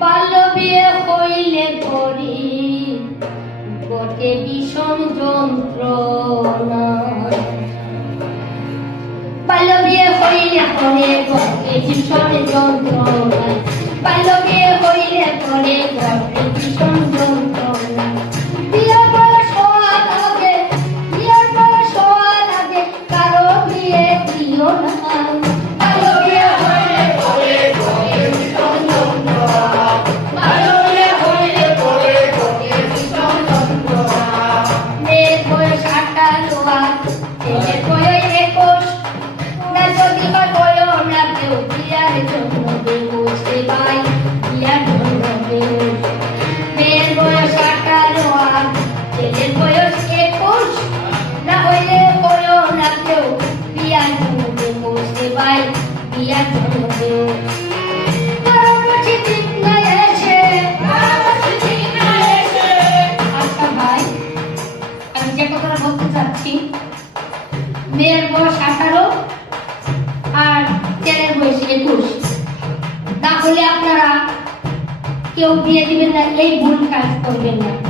বাল্য বিয়ে হইলে করি। গোটে ভীষণ যন্ত্রণা। বাল্য বিয়ে হইলে করে গোটে ভীষণ যন্ত্রণা। বাল্য বিয়ে হইলে করে গোটে ভীষণ যন্ত্রণা। কারও বিয়ে দিও না। মেয়ের বয়স আঠারো আর বয়স তাহলে আপনারা কেউ বিয়ে দিবেন না, এই ভুল কাজ করবেন না।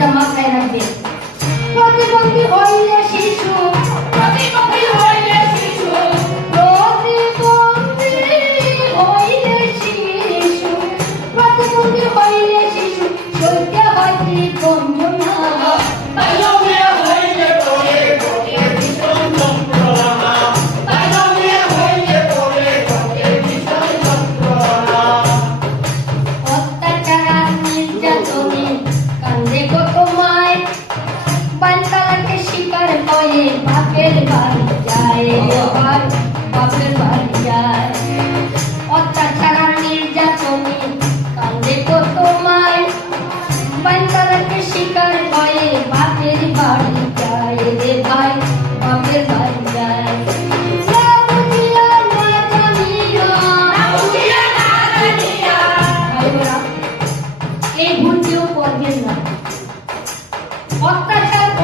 da máquina ver.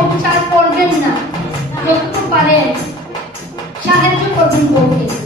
অপচার করবেন না। যতটুকু পারেন সাহায্য করবেন বউকে।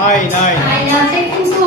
নাই নাই নাই আছে কিন্তু